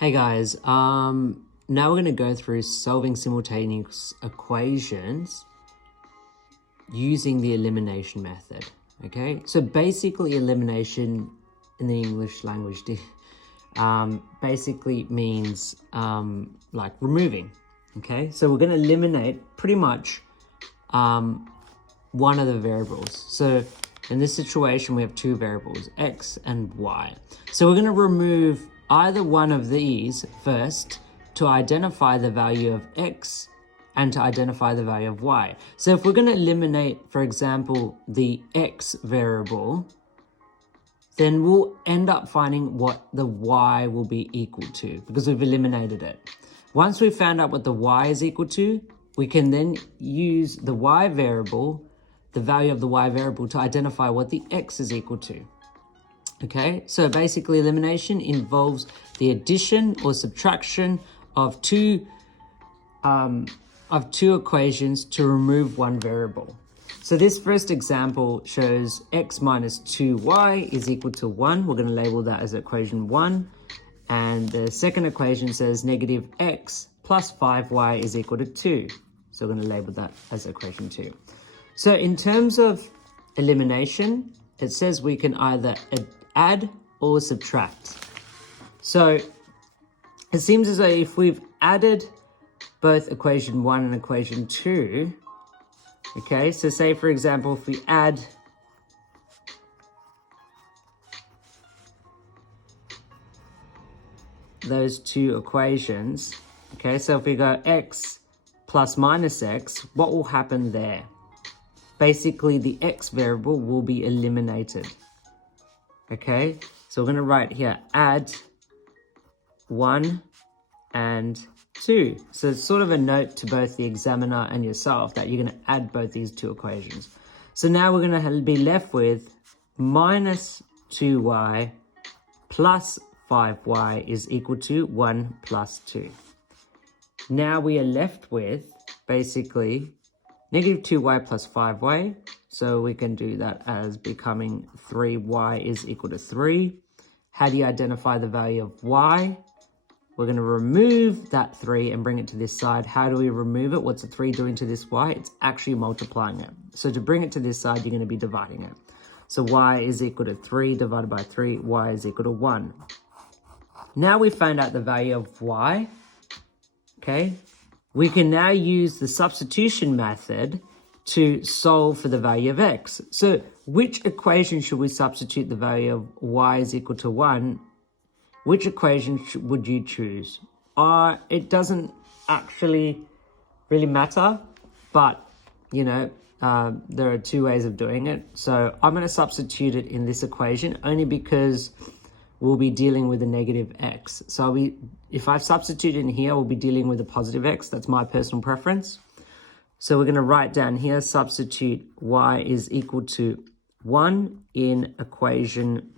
Hey guys, now we're going to go through solving simultaneous equations using the elimination method, okay? So basically elimination in the English language basically means like removing, okay? So we're going to eliminate pretty much one of the variables. So in this situation, we have two variables, x and y. So we're going to remove either one of these first to identify the value of x and to identify the value of y. So if we're going to eliminate, for example, the x variable, then we'll end up finding what the y will be equal to because we've eliminated it. Once we've found out what the y is equal to, we can then use the y variable, the value of the y variable, to identify what the x is equal to. Okay, so basically elimination involves the addition or subtraction of two equations to remove one variable. So this first example shows x minus 2y is equal to 1. We're going to label that as equation 1. And the second equation says negative x plus 5y is equal to 2. So we're going to label that as equation 2. So in terms of elimination, it says we can either add or subtract. So it seems as though if we've added both equation 1 and equation 2, okay, so say for example, if we add those two equations, okay, so if we go x plus minus x, what will happen there? Basically, the x variable will be eliminated. Okay, so we're going to write here, add 1 and 2. So it's sort of a note to both the examiner and yourself that you're going to add both these two equations. So now we're going to be left with minus 2y plus 5y is equal to 1 plus 2. Now we are left with basically negative 2y plus 5y. So we can do that as becoming 3y is equal to 3. How do you identify the value of y? We're going to remove that 3 and bring it to this side. How do we remove it? What's the 3 doing to this y? It's actually multiplying it. So to bring it to this side, you're going to be dividing it. So y is equal to 3 divided by 3. Y is equal to 1. Now we found out the value of y. Okay. We can now use the substitution method to solve for the value of x. So which equation should we substitute the value of y is equal to 1? Which equation would you choose? It doesn't actually really matter, but you know, there are two ways of doing it. So I'm going to substitute it in this equation only because we'll be dealing with a negative x. So if I substitute in here, we'll be dealing with a positive x. That's my personal preference. So we're going to write down here, substitute y is equal to 1 in equation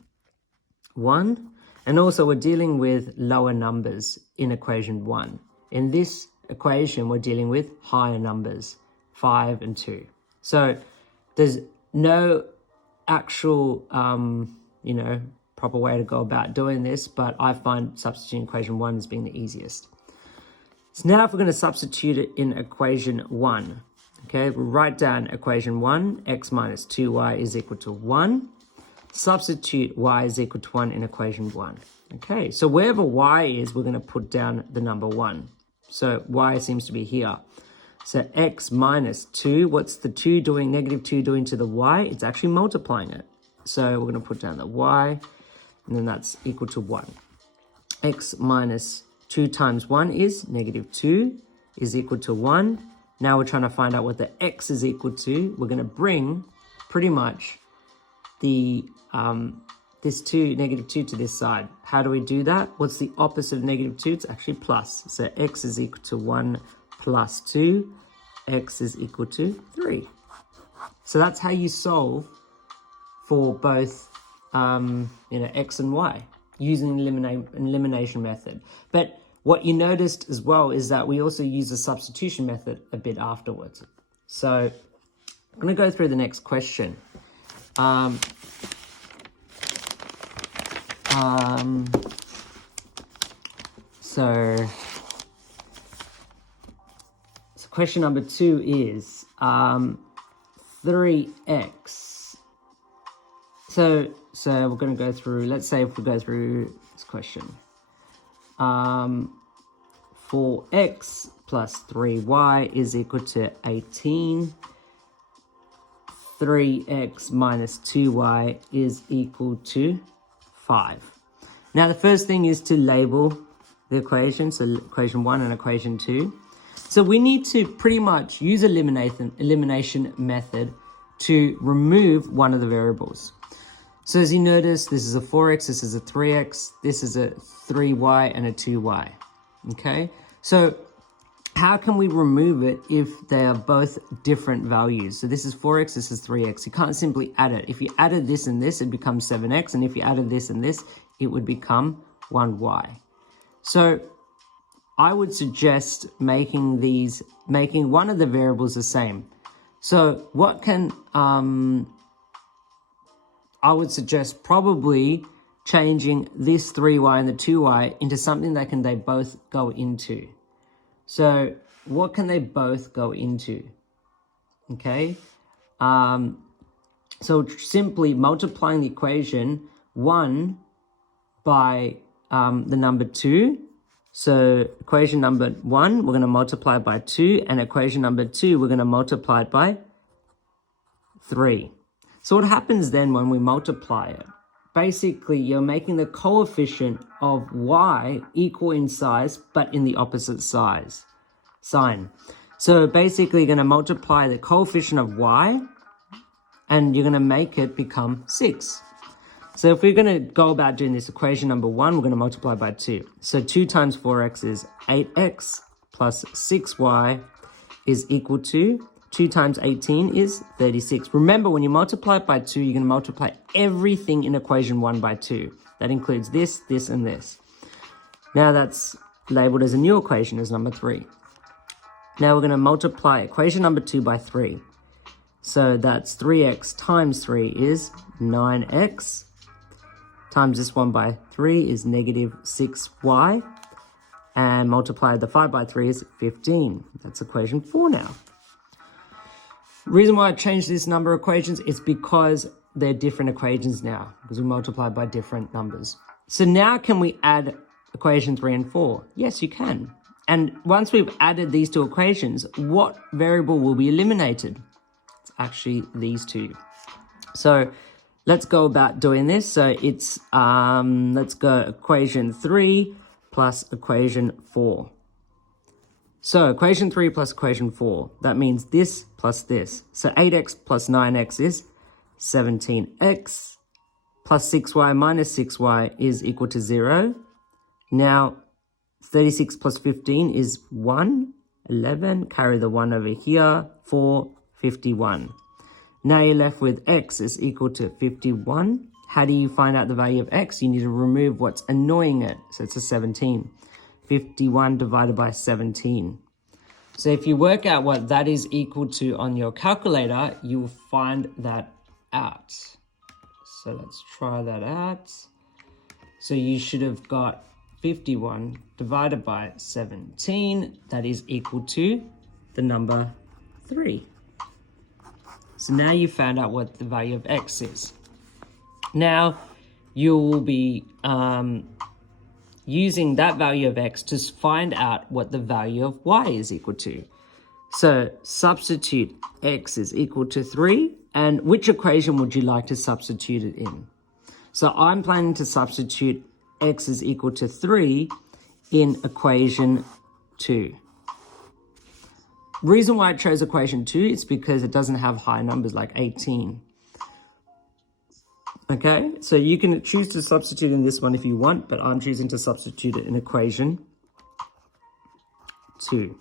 1. And also we're dealing with lower numbers in equation 1. In this equation, we're dealing with higher numbers, 5 and 2. So there's no actual, proper way to go about doing this, but I find substituting equation 1 as being the easiest. So now if we're going to substitute it in equation 1, okay, we'll write down equation 1, x minus 2y is equal to 1. Substitute y is equal to 1 in equation 1. Okay, so wherever y is, we're going to put down the number 1. So y seems to be here. So x minus 2, what's the 2 doing, negative 2 doing to the y? It's actually multiplying it. So we're going to put down the y, and then that's equal to 1. X minus 2 times 1 is negative 2 is equal to 1. Now we're trying to find out what the x is equal to. We're going to bring pretty much the negative 2 to this side. How do we do that? What's the opposite of negative 2? It's actually plus. So x is equal to 1 plus 2. X is equal to 3. So that's how you solve for both x and y using the elimination method. But what you noticed as well is that we also use the substitution method a bit afterwards. So I'm going to go through the next question. So question number 2 is 3x. So we're going to go through, let's say if we go through this question. 4x plus 3y is equal to 18. 3x minus 2y is equal to 5. Now the first thing is to label the equation, so equation 1 and equation 2. So we need to pretty much use elimination method to remove one of the variables. So as you notice, this is a 4x, this is a 3x, this is a 3y and a 2y, okay? So how can we remove it if they are both different values? So this is 4x, this is 3x. You can't simply add it. If you added this and this, it becomes 7x. And if you added this and this, it would become 1y. So I would suggest making one of the variables the same. So what can, I would suggest probably changing this 3y and the 2y into something that they both go into. So what can they both go into? Okay. So simply multiplying the equation 1 by the number 2. So equation number 1, we're going to multiply by 2, and equation number 2, we're going to multiply it by 3. So what happens then when we multiply it? Basically, you're making the coefficient of y equal in size, but in the opposite sign. So basically, you're going to multiply the coefficient of y, and you're going to make it become 6. So if we're going to go about doing this, equation number 1, we're going to multiply by 2. So 2 times 4x is 8x plus 6y is equal to 2 times 18 is 36. Remember, when you multiply it by 2, you're going to multiply everything in equation 1 by 2. That includes this, this, and this. Now that's labeled as a new equation as number 3. Now we're going to multiply equation number 2 by 3. So that's 3x times 3 is 9x. Times this one by 3 is negative 6y. And multiply the 5 by 3 is 15. That's equation 4 now. The reason why I changed this number of equations is because they're different equations now, because we multiply by different numbers. So now can we add equation 3 and 4? Yes, you can. And once we've added these two equations, what variable will be eliminated? It's actually these two. So let's go about doing this. So it's, let's go equation 3 plus equation 4. So equation 3 plus equation 4, that means this plus this. So 8x plus 9x is 17x plus 6y minus 6y is equal to 0. Now 36 plus 15 is 1, 11, carry the 1 over here, 4, 51. Now you're left with x is equal to 51. How do you find out the value of x? You need to remove what's annoying it. So it's a 17. 51 divided by 17. So if you work out what that is equal to on your calculator, you will find that out. So let's try that out. So you should have got 51 divided by 17. That is equal to the number 3. So now you found out what the value of x is. Now you will be using that value of x to find out what the value of y is equal to. So substitute x is equal to 3, and which equation would you like to substitute it in? So I'm planning to substitute x is equal to 3 in equation 2. Reason why I chose equation 2 is because it doesn't have high numbers like 18. Okay, so you can choose to substitute in this one if you want, but I'm choosing to substitute it in equation 2.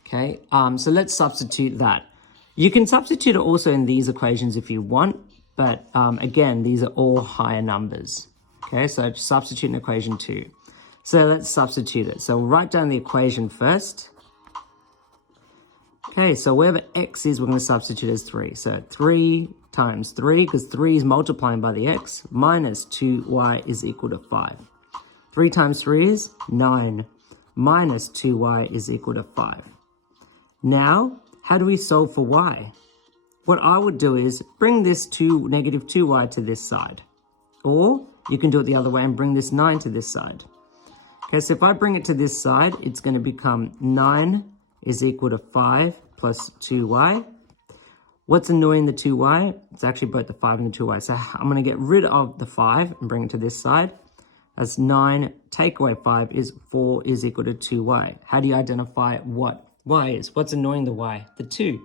Okay, so let's substitute that. You can substitute it also in these equations if you want, but again, these are all higher numbers. Okay, so substitute in equation 2. So let's substitute it. So we'll write down the equation first. Okay, so wherever x is, we're going to substitute as 3. So 3 times 3, because 3 is multiplying by the x, minus 2y is equal to 5. 3 times 3 is 9. Minus 2y is equal to 5. Now, how do we solve for y? What I would do is bring this negative 2y to this side. Or you can do it the other way and bring this 9 to this side. Okay, so if I bring it to this side, it's going to become 9 is equal to 5 plus 2y. What's annoying the 2y? It's actually both the 5 and the 2y. So I'm going to get rid of the 5 and bring it to this side. That's 9, take away 5 is 4 is equal to 2y. How do you identify what y is? What's annoying the y? The 2.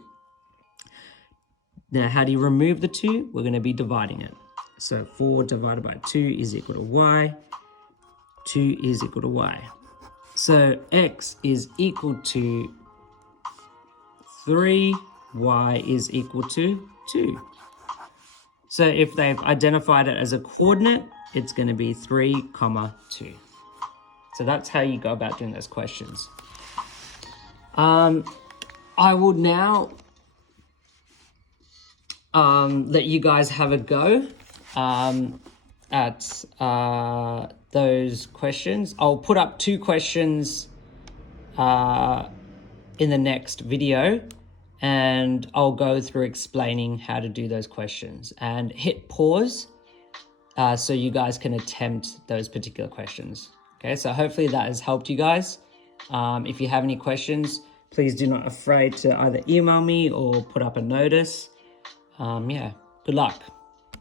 Now, how do you remove the 2? We're going to be dividing it. So 4 divided by 2 is equal to y. 2 is equal to y. So x is equal to 3, y is equal to 2. So if they've identified it as a coordinate, it's going to be 3, 2. So that's how you go about doing those questions. I will now let you guys have a go at those questions. I'll put up 2 questions in the next video, and I'll go through explaining how to do those questions, and hit pause so you guys can attempt those particular questions. Okay, so hopefully that has helped you guys. If you have any questions, please do not afraid to either email me or put up a notice. Yeah, good luck.